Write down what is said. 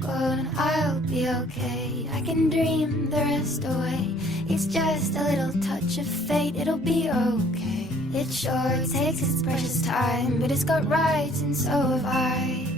gone, I'll be okay. I can dream the rest away. It's just a little touch of fate, it'll be okay. It sure takes its precious time, but it's got rights and so have I.